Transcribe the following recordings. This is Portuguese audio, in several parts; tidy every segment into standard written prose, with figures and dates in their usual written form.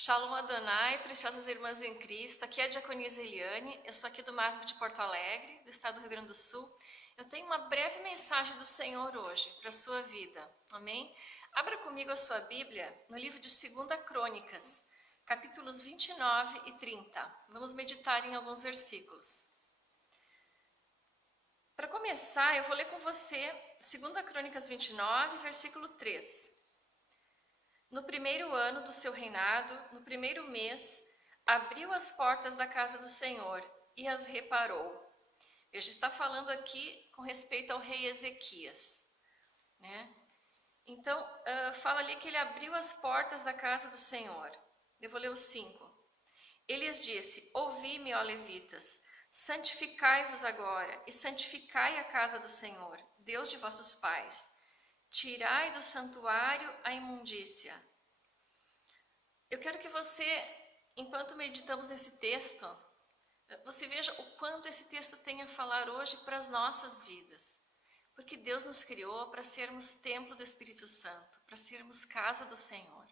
Shalom Adonai, preciosas irmãs em Cristo, aqui é a Diaconisa Eliane, eu sou aqui do MASB de Porto Alegre, do estado do Rio Grande do Sul. Eu tenho uma breve mensagem do Senhor hoje, para a sua vida, amém? Abra comigo a sua Bíblia no livro de 2 Crônicas, capítulos 29 e 30. Vamos meditar em alguns versículos. Para começar, eu vou ler com você 2 Crônicas 29, versículo 3. No primeiro ano do seu reinado, no primeiro mês, abriu as portas da casa do Senhor e as reparou. Veja, está falando aqui com respeito ao rei Ezequias, né? Então, fala ali que ele abriu as portas da casa do Senhor. Eu vou ler o 5. Ele lhes disse: ouvi-me, ó levitas, santificai-vos agora e santificai a casa do Senhor, Deus de vossos pais. Tirai do santuário a imundícia. Eu quero que você, enquanto meditamos nesse texto, você veja o quanto esse texto tem a falar hoje para as nossas vidas. Porque Deus nos criou para sermos templo do Espírito Santo, para sermos casa do Senhor.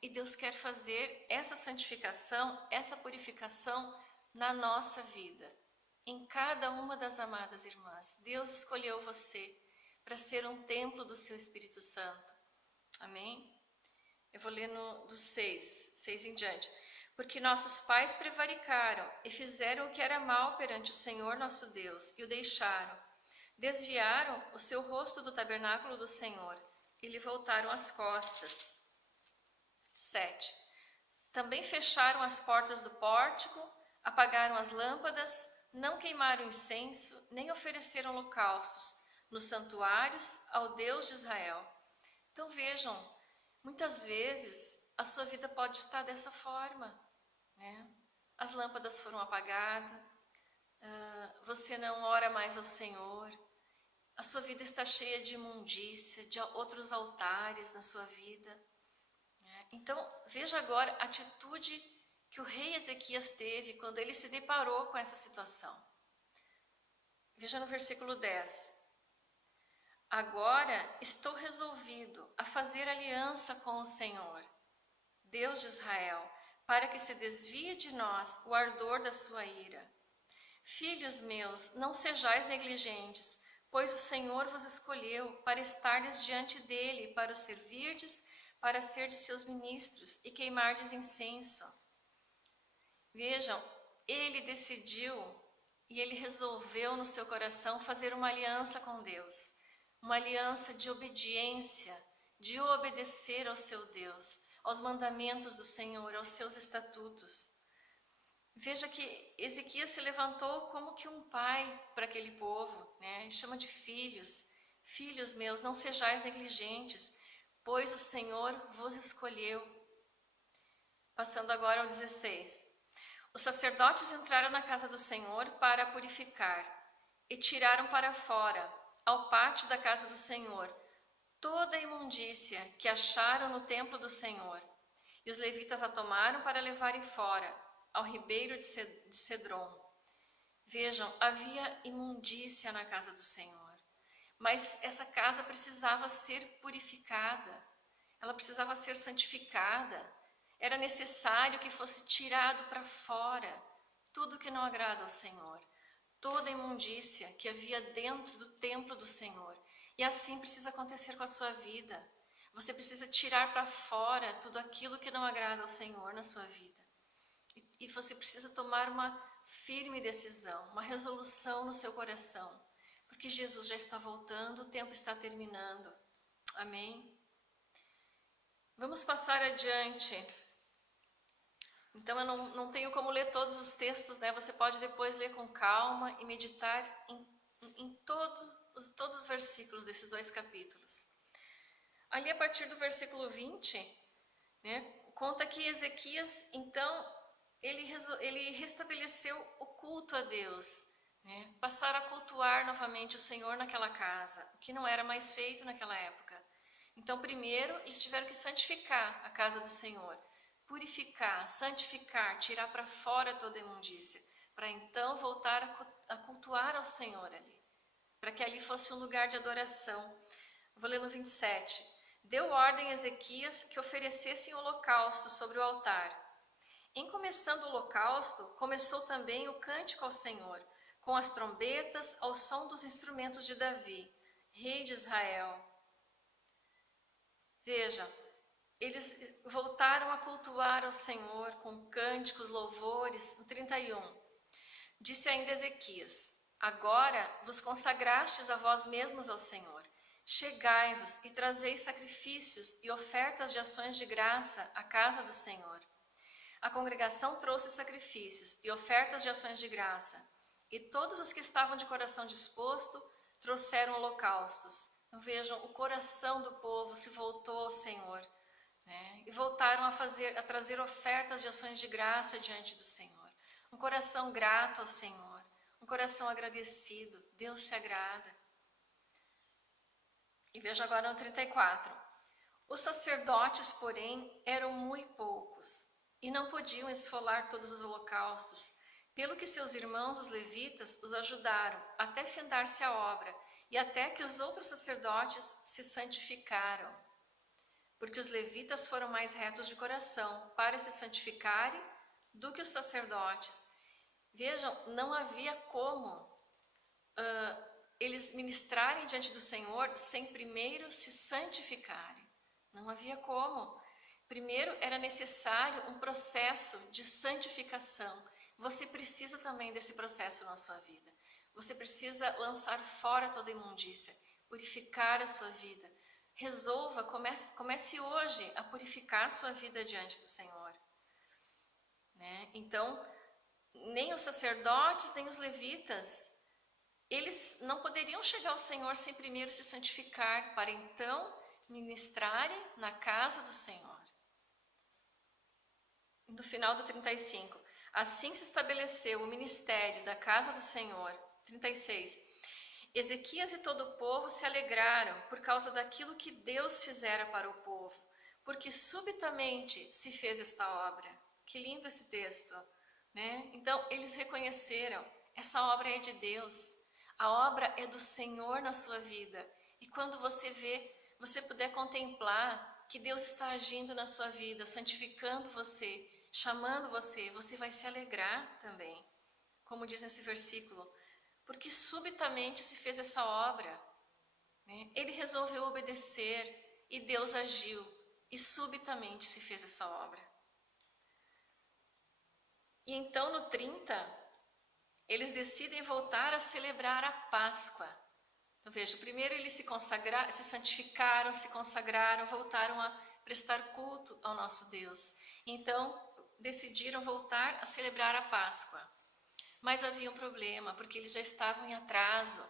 E Deus quer fazer essa santificação, essa purificação na nossa vida, em cada uma das amadas irmãs. Deus escolheu você para ser um templo do seu Espírito Santo. Amém? Eu vou ler do 6 em diante. Porque nossos pais prevaricaram e fizeram o que era mal perante o Senhor nosso Deus, e o deixaram. Desviaram o seu rosto do tabernáculo do Senhor, e lhe voltaram as costas. 7. Também fecharam as portas do pórtico, apagaram as lâmpadas, não queimaram incenso, nem ofereceram holocaustos nos santuários ao Deus de Israel. Então vejam, muitas vezes a sua vida pode estar dessa forma, né? As lâmpadas foram apagadas, você não ora mais ao Senhor, a sua vida está cheia de imundícia, de outros altares na sua vida, né? Então veja agora a atitude que o rei Ezequias teve quando ele se deparou com essa situação. Veja no versículo 10. Agora estou resolvido a fazer aliança com o Senhor, Deus de Israel, para que se desvie de nós o ardor da sua ira. Filhos meus, não sejais negligentes, pois o Senhor vos escolheu para estardes diante dele, para o servirdes, para serdes seus ministros e queimardes incenso. Vejam, ele decidiu e ele resolveu no seu coração fazer uma aliança com Deus. Uma aliança de obediência, de obedecer ao seu Deus, aos mandamentos do Senhor, aos seus estatutos. Veja que Ezequias se levantou como que um pai para aquele povo, né? Ele chama de filhos. Filhos meus, não sejais negligentes, pois o Senhor vos escolheu. Passando agora ao 16. Os sacerdotes entraram na casa do Senhor para a purificar e tiraram para fora, ao pátio da casa do Senhor, toda a imundícia que acharam no templo do Senhor. E os levitas a tomaram para levarem fora, ao ribeiro de Cedron. Vejam, havia imundícia na casa do Senhor, mas essa casa precisava ser purificada, ela precisava ser santificada. Era necessário que fosse tirado para fora tudo que não agrada ao Senhor. Toda a imundícia que havia dentro do templo do Senhor. E assim precisa acontecer com a sua vida. Você precisa tirar para fora tudo aquilo que não agrada ao Senhor na sua vida. E você precisa tomar uma firme decisão, uma resolução no seu coração. Porque Jesus já está voltando, o tempo está terminando. Amém? Vamos passar adiante. Então eu não tenho como ler todos os textos, né? Você pode depois ler com calma e meditar em todos os versículos desses 2 capítulos. Ali a partir do versículo 20, né, conta que Ezequias, então, ele restabeleceu o culto a Deus, né? Passaram a cultuar novamente o Senhor naquela casa, o que não era mais feito naquela época. Então primeiro eles tiveram que santificar a casa do Senhor. Purificar, santificar, tirar para fora toda a imundícia, para então voltar a cultuar ao Senhor ali, para que ali fosse um lugar de adoração. Vou ler no 27. deu ordem a Ezequias que oferecessem holocausto sobre o altar. Em começando o holocausto, começou também o cântico ao Senhor, com as trombetas ao som dos instrumentos de Davi, rei de Israel. Veja, eles voltaram a cultuar ao Senhor com cânticos, louvores, no 31. Disse ainda Ezequias: agora vos consagrastes a vós mesmos ao Senhor. Chegai-vos e trazei sacrifícios e ofertas de ações de graça à casa do Senhor. A congregação trouxe sacrifícios e ofertas de ações de graça, e todos os que estavam de coração disposto trouxeram holocaustos. Então vejam, o coração do povo se voltou ao Senhor, né? E voltaram a trazer ofertas de ações de graça diante do Senhor. Um coração grato ao Senhor, um coração agradecido. Deus se agrada. E veja agora no 34. Os sacerdotes, porém, eram muito poucos, e não podiam esfolar todos os holocaustos, pelo que seus irmãos, os levitas, os ajudaram, até findar-se a obra, e até que os outros sacerdotes se santificaram. Porque os levitas foram mais retos de coração para se santificarem do que os sacerdotes. Vejam, não havia como eles ministrarem diante do Senhor sem primeiro se santificarem. Não havia como. Primeiro era necessário um processo de santificação. Você precisa também desse processo na sua vida. Você precisa lançar fora toda imundícia, purificar a sua vida. Resolva, comece hoje a purificar a sua vida diante do Senhor. Né? Então, nem os sacerdotes, nem os levitas, eles não poderiam chegar ao Senhor sem primeiro se santificar, para então ministrarem na casa do Senhor. No final do 35, assim se estabeleceu o ministério da casa do Senhor. 36, Ezequias e todo o povo se alegraram por causa daquilo que Deus fizera para o povo, porque subitamente se fez esta obra. Que lindo esse texto, né? Então, eles reconheceram, essa obra é de Deus, a obra é do Senhor na sua vida. E quando você puder contemplar que Deus está agindo na sua vida, santificando você, chamando você, você vai se alegrar também. Como diz nesse versículo, porque subitamente se fez essa obra, né? Ele resolveu obedecer e Deus agiu e subitamente se fez essa obra. E então no 30, eles decidem voltar a celebrar a Páscoa. Então veja, primeiro eles se santificaram, se consagraram, voltaram a prestar culto ao nosso Deus. Então decidiram voltar a celebrar a Páscoa. Mas havia um problema, porque eles já estavam em atraso,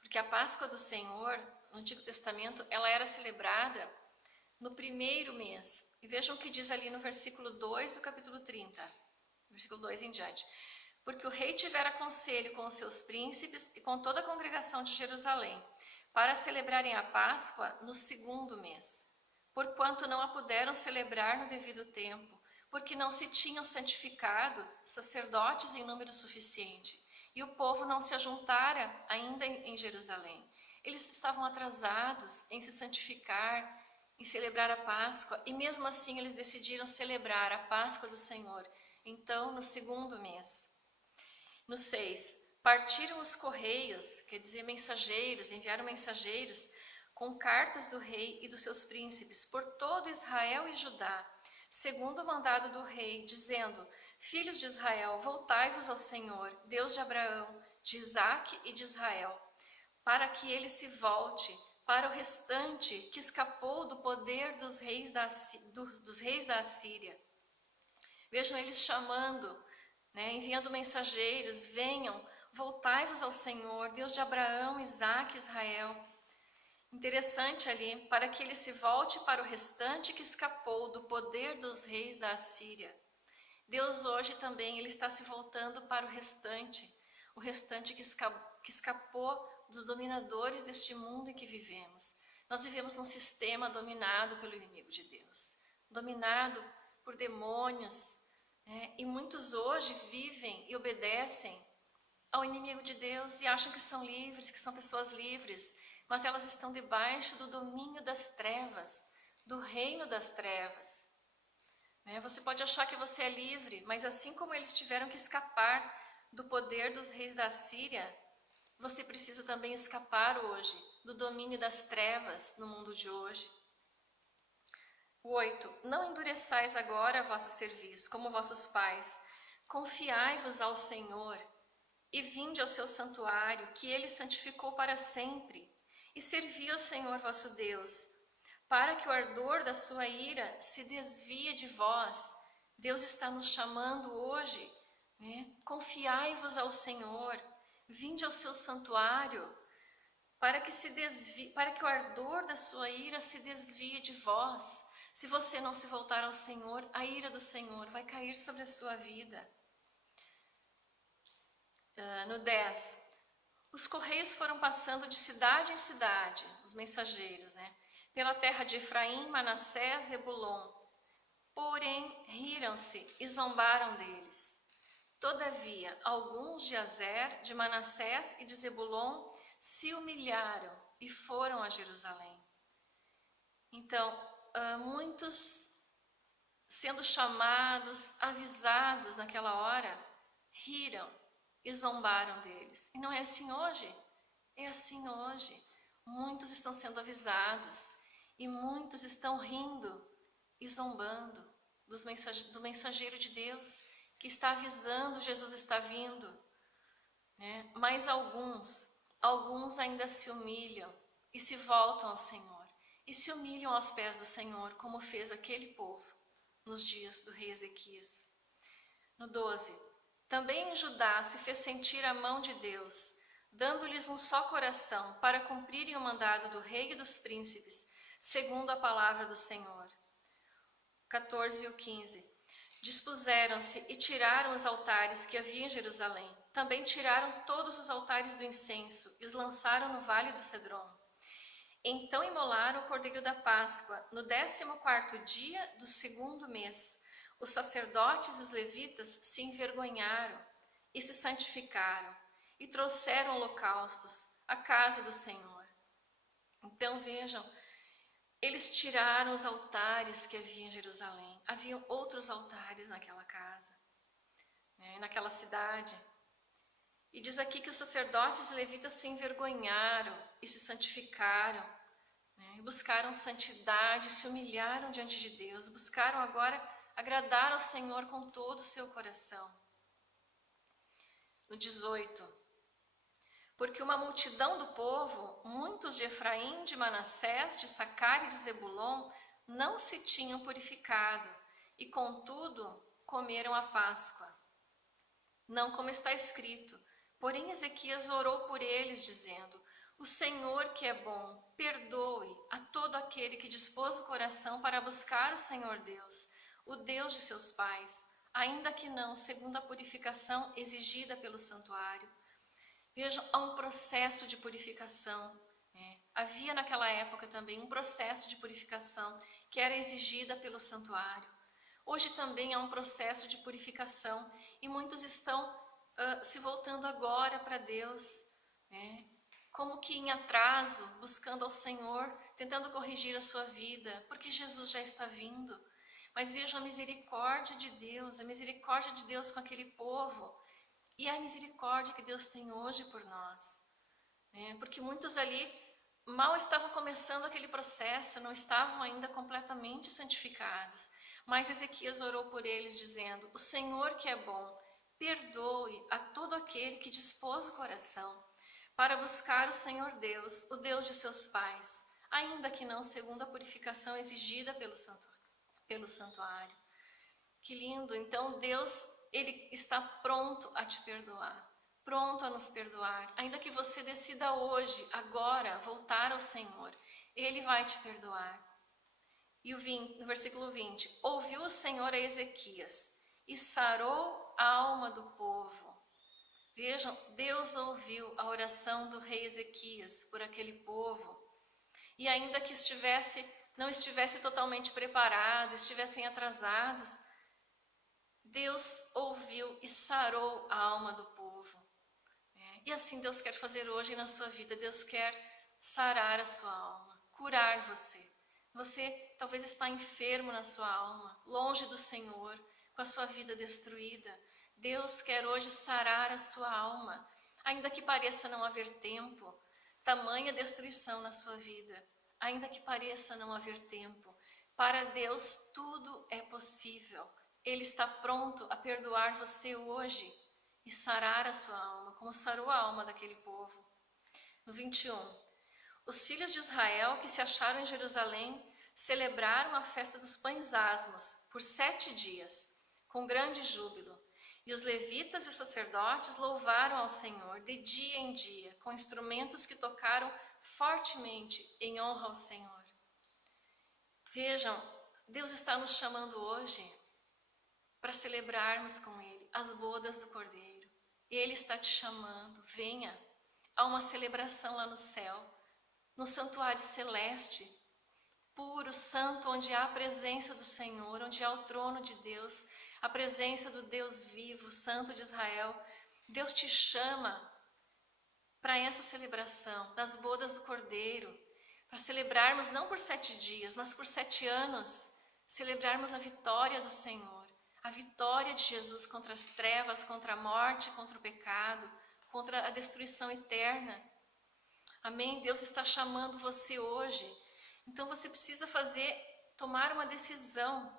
porque a Páscoa do Senhor, no Antigo Testamento, ela era celebrada no primeiro mês. E vejam o que diz ali no versículo 2 do capítulo 30, versículo 2 em diante. Porque o rei tivera conselho com os seus príncipes e com toda a congregação de Jerusalém, para celebrarem a Páscoa no segundo mês, porquanto não a puderam celebrar no devido tempo, porque não se tinham santificado sacerdotes em número suficiente, e o povo não se ajuntara ainda em Jerusalém. Eles estavam atrasados em se santificar, em celebrar a Páscoa, e mesmo assim eles decidiram celebrar a Páscoa do Senhor, então no segundo mês. No 6, partiram os correios, quer dizer mensageiros, enviaram mensageiros com cartas do rei e dos seus príncipes por todo Israel e Judá, segundo o mandado do rei, dizendo: Filhos de Israel, voltai-vos ao Senhor, Deus de Abraão, de Isaque e de Israel, para que ele se volte para o restante que escapou do poder dos reis da Assíria. Vejam eles chamando, né, enviando mensageiros: venham, voltai-vos ao Senhor, Deus de Abraão, Isaque e Israel. Interessante ali, para que ele se volte para o restante que escapou do poder dos reis da Assíria. Deus hoje também ele está se voltando para o restante que escapou dos dominadores deste mundo em que vivemos. Nós vivemos num sistema dominado pelo inimigo de Deus, dominado por demônios, né? E muitos hoje vivem e obedecem ao inimigo de Deus e acham que são livres, que são pessoas livres, mas elas estão debaixo do domínio das trevas, do reino das trevas. Você pode achar que você é livre, mas assim como eles tiveram que escapar do poder dos reis da Síria, você precisa também escapar hoje do domínio das trevas no mundo de hoje. 8. Não endureçais agora a vossa cerviz, como vossos pais. Confiai-vos ao Senhor e vinde ao seu santuário, que ele santificou para sempre, e servi ao Senhor vosso Deus, para que o ardor da sua ira se desvie de vós. Deus está nos chamando hoje, Confiai-vos ao Senhor, vinde ao seu santuário, para que o ardor da sua ira se desvie de vós. Se você não se voltar ao Senhor, a ira do Senhor vai cair sobre a sua vida. No 10, os correios foram passando de cidade em cidade, os mensageiros, pela terra de Efraim, Manassés e Zebulon. Porém, riram-se e zombaram deles. Todavia, alguns de Azer, de Manassés e de Zebulon se humilharam e foram a Jerusalém. Então, muitos sendo chamados, avisados naquela hora, riram e zombaram deles. E não é assim hoje? É assim hoje. Muitos estão sendo avisados e muitos estão rindo e zombando do mensageiro de Deus que está avisando: Jesus está vindo. Mas alguns ainda se humilham e se voltam ao Senhor e se humilham aos pés do Senhor, como fez aquele povo nos dias do rei Ezequias. No 12, também em Judá se fez sentir a mão de Deus, dando-lhes um só coração para cumprirem o mandado do rei e dos príncipes, segundo a palavra do Senhor. 14 e o 15. Dispuseram-se e tiraram os altares que havia em Jerusalém. Também tiraram todos os altares do incenso e os lançaram no vale do Cedron. Então imolaram o cordeiro da Páscoa no 14º dia do 2º mês. Os sacerdotes e os levitas se envergonharam e se santificaram e trouxeram holocaustos à casa do Senhor. Então vejam, eles tiraram os altares que havia em Jerusalém. Haviam outros altares naquela casa, naquela cidade. E diz aqui que os sacerdotes e levitas se envergonharam e se santificaram, buscaram santidade, se humilharam diante de Deus, buscaram agora agradar ao Senhor com todo o seu coração. No 18, porque uma multidão do povo, muitos de Efraim, de Manassés, de Sacar e de Zebulon, não se tinham purificado, e contudo comeram a Páscoa. Não como está escrito, porém Ezequias orou por eles, dizendo: o Senhor que é bom, perdoe a todo aquele que dispôs o coração para buscar o Senhor Deus, o Deus de seus pais, ainda que não segundo a purificação exigida pelo santuário. Vejam, há um processo de purificação. Havia naquela época também um processo de purificação que era exigida pelo santuário. Hoje também há um processo de purificação e muitos estão se voltando agora para Deus, como que em atraso, buscando ao Senhor, tentando corrigir a sua vida, porque Jesus já está vindo. Mas vejam a misericórdia de Deus com aquele povo e a misericórdia que Deus tem hoje por nós. Porque muitos ali mal estavam começando aquele processo, não estavam ainda completamente santificados. Mas Ezequias orou por eles, dizendo: o Senhor que é bom, perdoe a todo aquele que dispôs o coração para buscar o Senhor Deus, o Deus de seus pais, ainda que não segundo a purificação exigida pelo santuário. Que lindo! Então Deus, Ele está pronto a te perdoar, pronto a nos perdoar. Ainda que você decida hoje, agora, voltar ao Senhor, Ele vai te perdoar. E no versículo 20, ouviu o Senhor a Ezequias e sarou a alma do povo. Vejam, Deus ouviu a oração do rei Ezequias por aquele povo. E ainda que não estivesse totalmente preparado, estivessem atrasados, Deus ouviu e sarou a alma do povo. E assim Deus quer fazer hoje na sua vida. Deus quer sarar a sua alma, curar você. Você talvez está enfermo na sua alma, longe do Senhor, com a sua vida destruída. Deus quer hoje sarar a sua alma, ainda que pareça não haver tempo, tamanha destruição na sua vida, ainda que pareça não haver tempo. Para Deus tudo é possível. Ele está pronto a perdoar você hoje e sarar a sua alma, como sarou a alma daquele povo. No 21. Os filhos de Israel que se acharam em Jerusalém celebraram a festa dos pães asmos por 7 dias, com grande júbilo. E os levitas e os sacerdotes louvaram ao Senhor de dia em dia, com instrumentos que tocaram fortemente em honra ao Senhor. Vejam, Deus está nos chamando hoje para celebrarmos com Ele as bodas do Cordeiro. Ele está te chamando, venha a uma celebração lá no céu, no santuário celeste, puro, santo, onde há a presença do Senhor, onde há o trono de Deus, a presença do Deus vivo, Santo de Israel. Deus te chama para essa celebração das bodas do Cordeiro, para celebrarmos não por 7 dias, mas por 7 anos, celebrarmos a vitória do Senhor, a vitória de Jesus contra as trevas, contra a morte, contra o pecado, contra a destruição eterna. Amém? Deus está chamando você hoje. Então você precisa tomar uma decisão,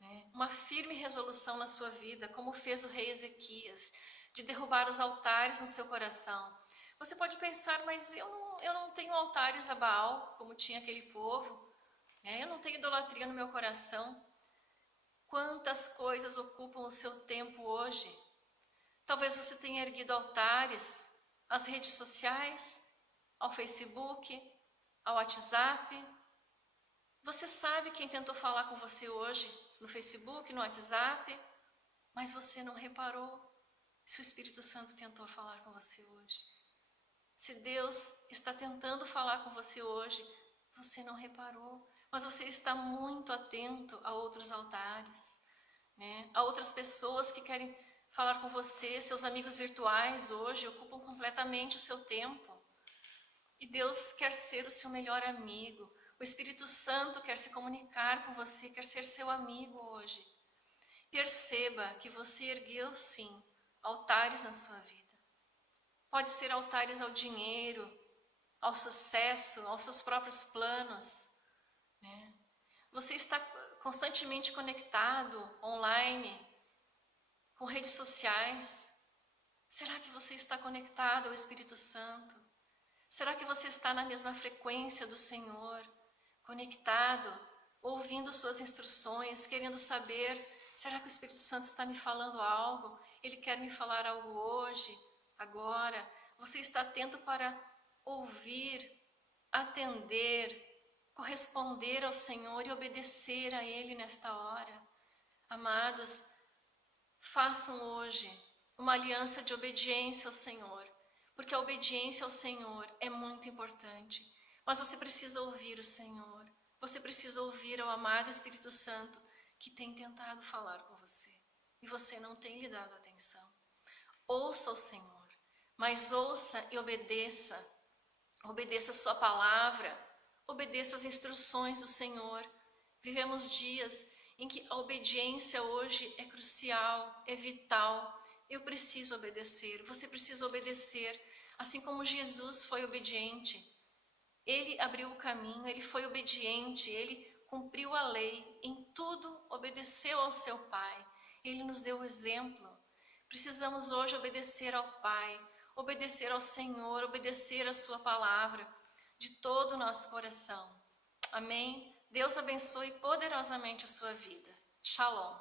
né? Uma firme resolução na sua vida, como fez o rei Ezequias, de derrubar os altares no seu coração. Você pode pensar, mas eu não tenho altares a Baal, como tinha aquele povo, né? Eu não tenho idolatria no meu coração. Quantas coisas ocupam o seu tempo hoje? Talvez você tenha erguido altares às redes sociais, ao Facebook, ao WhatsApp. Você sabe quem tentou falar com você hoje no Facebook, no WhatsApp, mas você não reparou se o Espírito Santo tentou falar com você hoje. Se Deus está tentando falar com você hoje, você não reparou, mas você está muito atento a outros altares, né? A outras pessoas que querem falar com você. Seus amigos virtuais hoje ocupam completamente o seu tempo. E Deus quer ser o seu melhor amigo. O Espírito Santo quer se comunicar com você, quer ser seu amigo hoje. Perceba que você ergueu, sim, altares na sua vida. Pode ser altares ao dinheiro, ao sucesso, aos seus próprios planos, né? Você está constantemente conectado, online, com redes sociais. Será que você está conectado ao Espírito Santo? Será que você está na mesma frequência do Senhor, conectado, ouvindo suas instruções, querendo saber, será que o Espírito Santo está me falando algo? Ele quer me falar algo hoje, agora? Você está atento para ouvir, atender, corresponder ao Senhor e obedecer a Ele nesta hora? Amados, façam hoje uma aliança de obediência ao Senhor, porque a obediência ao Senhor é muito importante. Mas você precisa ouvir o Senhor, você precisa ouvir ao amado Espírito Santo que tem tentado falar com você e você não tem lhe dado atenção. Ouça o Senhor, mas ouça e obedeça. Obedeça a sua palavra, obedeça as instruções do Senhor. Vivemos dias em que a obediência hoje é crucial, é vital. Eu preciso obedecer, você precisa obedecer, assim como Jesus foi obediente. Ele abriu o caminho, ele foi obediente, ele cumpriu a lei, em tudo obedeceu ao seu Pai. Ele nos deu o exemplo. Precisamos hoje obedecer ao Pai, obedecer ao Senhor, obedecer a sua palavra de todo o nosso coração. Amém? Deus abençoe poderosamente a sua vida. Shalom.